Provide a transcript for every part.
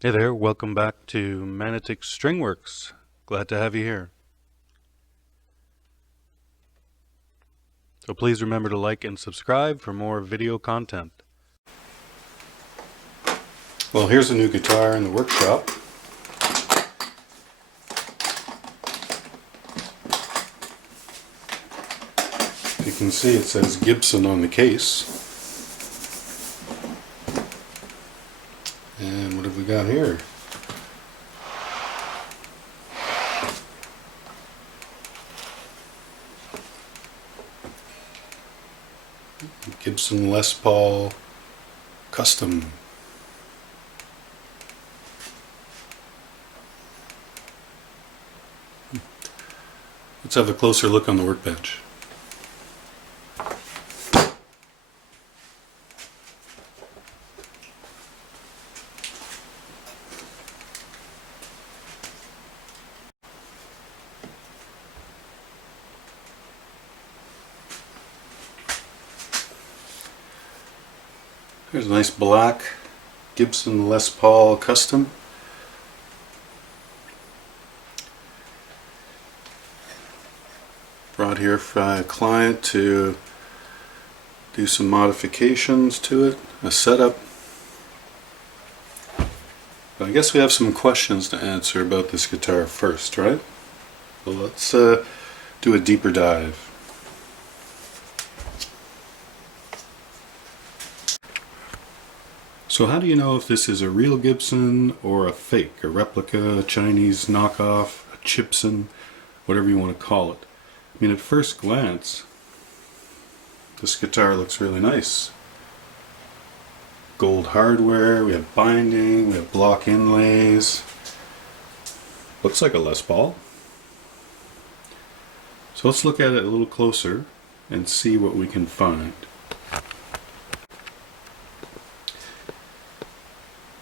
Hey there, welcome back to Manotick StringWorks. Glad to have you here. So please remember to like and subscribe for more video content. Well, here's a new guitar in the workshop. You can see it says Gibson on the case. And what have we got here? Gibson Les Paul Custom. Let's have a closer look on the workbench. Here's a nice black Gibson Les Paul Custom. Brought here for a client to do some modifications to it, a setup. But I guess we have some questions to answer about this guitar first, right? So let's do a deeper dive. So how do you know if this is a real Gibson or a fake, a replica, a Chinese knockoff, a Chibson, whatever you want to call it? I mean, at first glance, this guitar looks really nice. Gold hardware, we have binding, we have block inlays. Looks like a Les Paul. So let's look at it a little closer and see what we can find.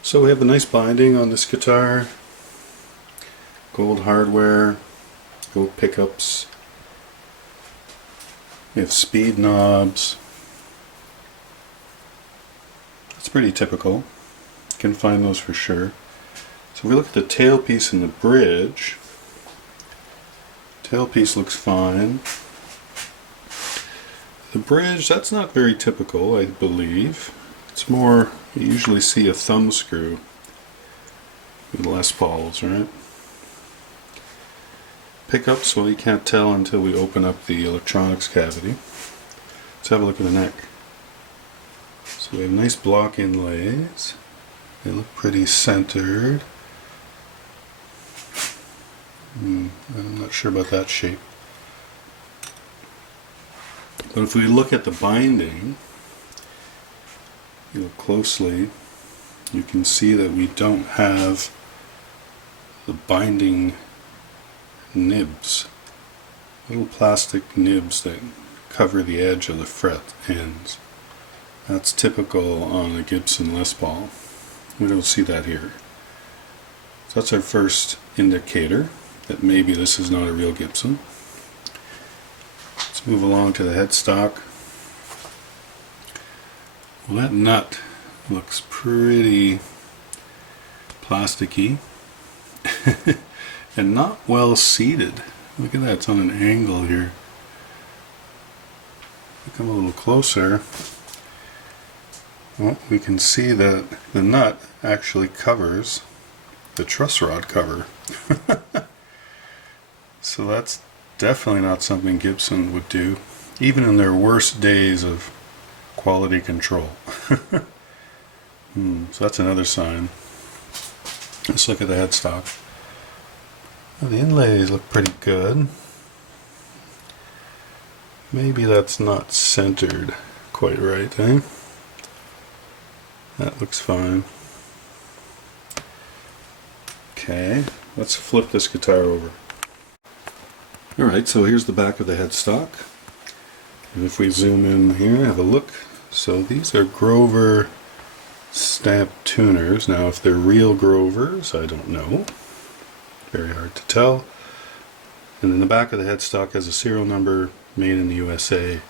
So we have a nice binding on this guitar, gold hardware, gold pickups, we have speed knobs. That's pretty typical, you can find those for sure. So if we look at the tailpiece and the bridge, tailpiece looks fine. The bridge, that's not very typical, I believe. It's more, you usually see a thumb screw with Les Pauls, right? Pickups, well, you can't tell until we open up the electronics cavity. Let's have a look at the neck. So we have nice block inlays. They look pretty centered. I'm not sure about that shape. But if we look at the binding, you look closely, you can see that we don't have the binding nibs, little plastic nibs that cover the edge of the fret ends. That's typical on a Gibson Les Paul. We don't see that here. So that's our first indicator that maybe this is not a real Gibson. Let's move along to the headstock. Well, that nut looks pretty plasticky and not well seated. Look at that, it's on an angle here. Come a little closer. Well, we can see that the nut actually covers the truss rod cover. So that's definitely not something Gibson would do, even in their worst days of quality control. So that's another sign. Let's look at the headstock. Well, the inlays look pretty good. Maybe that's not centered quite right, eh? That looks fine. Okay, let's flip this guitar over. Alright, so here's the back of the headstock. And if we zoom in here, have a look. So these are Grover stamp tuners. Now if they're real Grovers, I don't know. Very hard to tell. And then the back of the headstock has a serial number, made in the USA.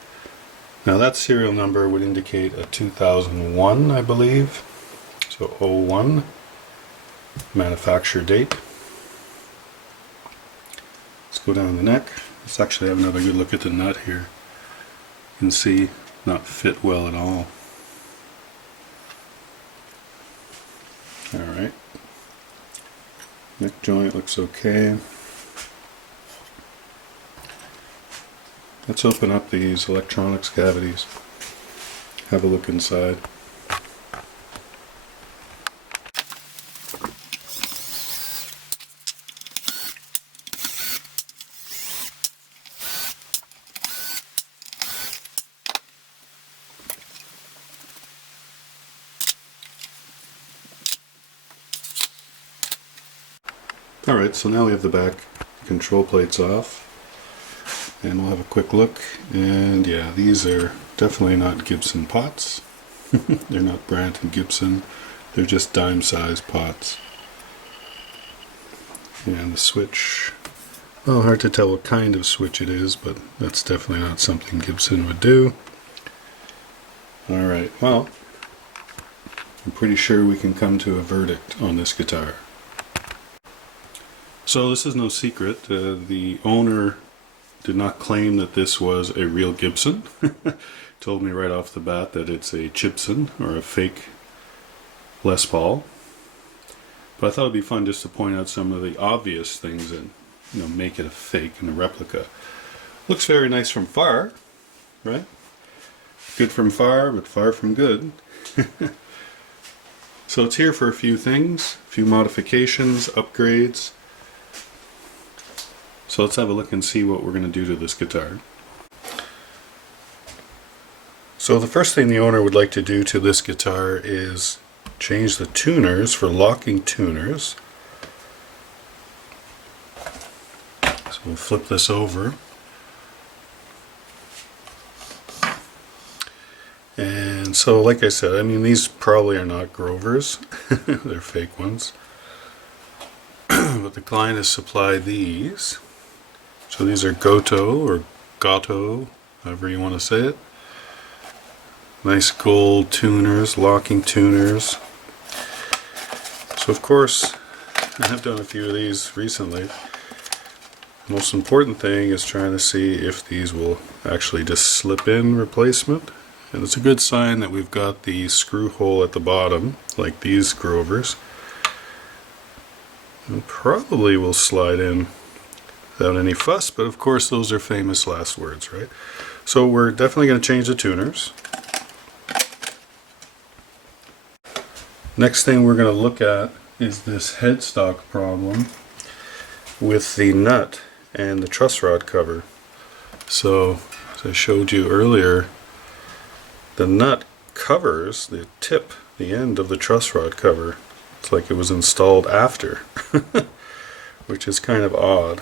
Now that serial number would indicate a 2001, I believe. So 01. manufacture date. Let's go down the neck. Let's actually have another good look at the nut here. You can see not fit well at all. Alright. Neck joint looks okay. Let's open up these electronics cavities. Have a look inside. Alright, so now we have the back control plates off, and we'll have a quick look. And yeah, these are definitely not Gibson pots. They're not Brandt and Gibson, they're just dime sized pots. And the switch, well, hard to tell what kind of switch it is, but that's definitely not something Gibson would do. Alright, well, I'm pretty sure we can come to a verdict on this guitar. So this is no secret, the owner did not claim that this was a real Gibson. Told me right off the bat that it's a Chibson, or a fake Les Paul. But I thought it'd be fun just to point out some of the obvious things and, you know, make it a fake and a replica. Looks very nice from far, right? Good from far, but far from good. So it's here for a few things, a few modifications, upgrades. So let's have a look and see what we're going to do to this guitar. So the first thing the owner would like to do to this guitar is change the tuners for locking tuners. So we'll flip this over. And so like I said, I mean, these probably are not Grovers. They're fake ones. But the client has supplied these. So these are Goto or Gato, however you want to say it. Nice gold tuners, locking tuners. So of course, I have done a few of these recently. The most important thing is trying to see if these will actually just slip in replacement. And it's a good sign that we've got the screw hole at the bottom, like these Grovers. And probably will slide in without any fuss, but of course those are famous last words, right? So we're definitely going to change the tuners. Next thing we're going to look at is this headstock problem with the nut and the truss rod cover. So as I showed you earlier, the nut covers the tip, the end of the truss rod cover. It's like it was installed after, which is kind of odd.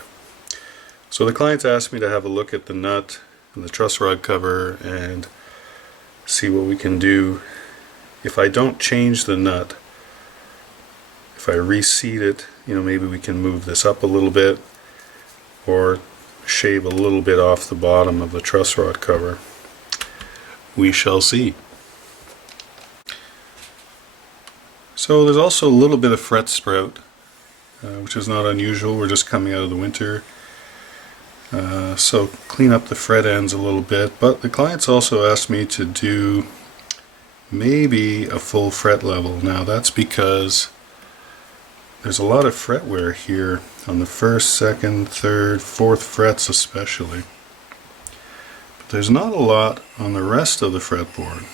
So the client's asked me to have a look at the nut and the truss rod cover and see what we can do. If I don't change the nut, if I reseat it, you know, maybe we can move this up a little bit or shave a little bit off the bottom of the truss rod cover. We shall see. So there's also a little bit of fret sprout, which is not unusual. We're just coming out of the winter. So clean up the fret ends a little bit, but the client's also asked me to do maybe a full fret level. Now that's because there's a lot of fret wear here on the first, second, third, fourth frets especially. But there's not a lot on the rest of the fretboard.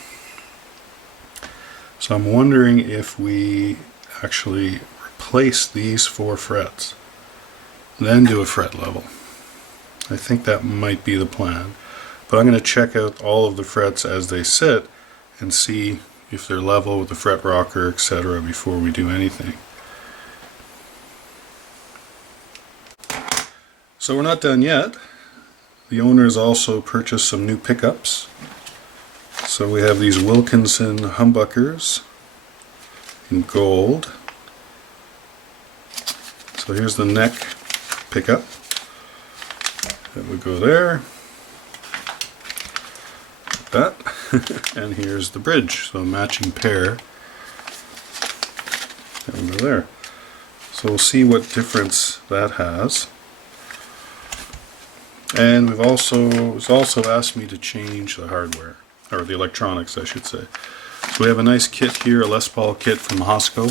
So I'm wondering if we actually replace these 4 frets, then do a fret level. I think that might be the plan. But I'm going to check out all of the frets as they sit and see if they're level with the fret rocker, etc. before we do anything. So we're not done yet. The owner has also purchased some new pickups. So we have these Wilkinson humbuckers in gold. So here's the neck pickup. That would go there. Like that. And here's the bridge. So a matching pair. That would go there. So we'll see what difference that has. And it's also asked me to change the hardware, or the electronics I should say. So we have a nice kit here, a Les Paul kit from Hosco.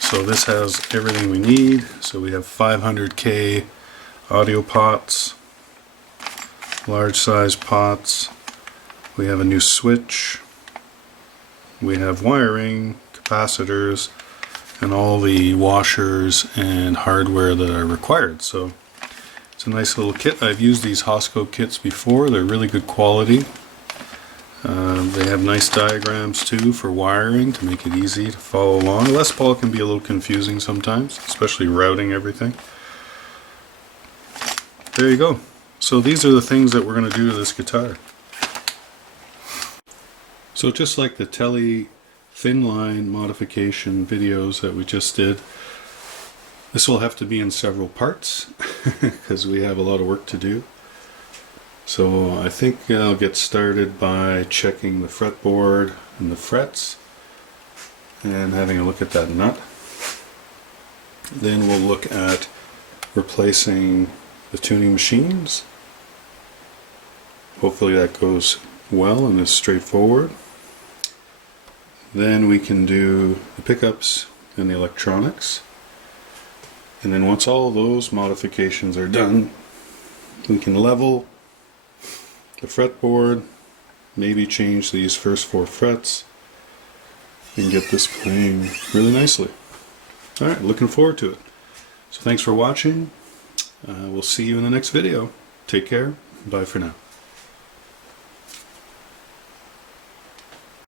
So this has everything we need. So we have 500K audio pots, large size pots, we have a new switch, we have wiring, capacitors, and all the washers and hardware that are required. So it's a nice little kit. I've used these Hosco kits before. They're really good quality. They have nice diagrams too for wiring to make it easy to follow along. Les Paul can be a little confusing sometimes, especially routing everything. There you go. So these are the things that we're going to do to this guitar. So just like the Tele thin line modification videos that we just did, this will have to be in several parts because we have a lot of work to do. So I think I'll get started by checking the fretboard and the frets and having a look at that nut. Then we'll look at replacing the tuning machines. Hopefully that goes well and is straightforward. Then we can do the pickups and the electronics. And then once all those modifications are done, we can level the fretboard, maybe change these first 4 frets, and get this playing really nicely. Alright, looking forward to it. So thanks for watching. We'll see you in the next video. Take care. Bye for now.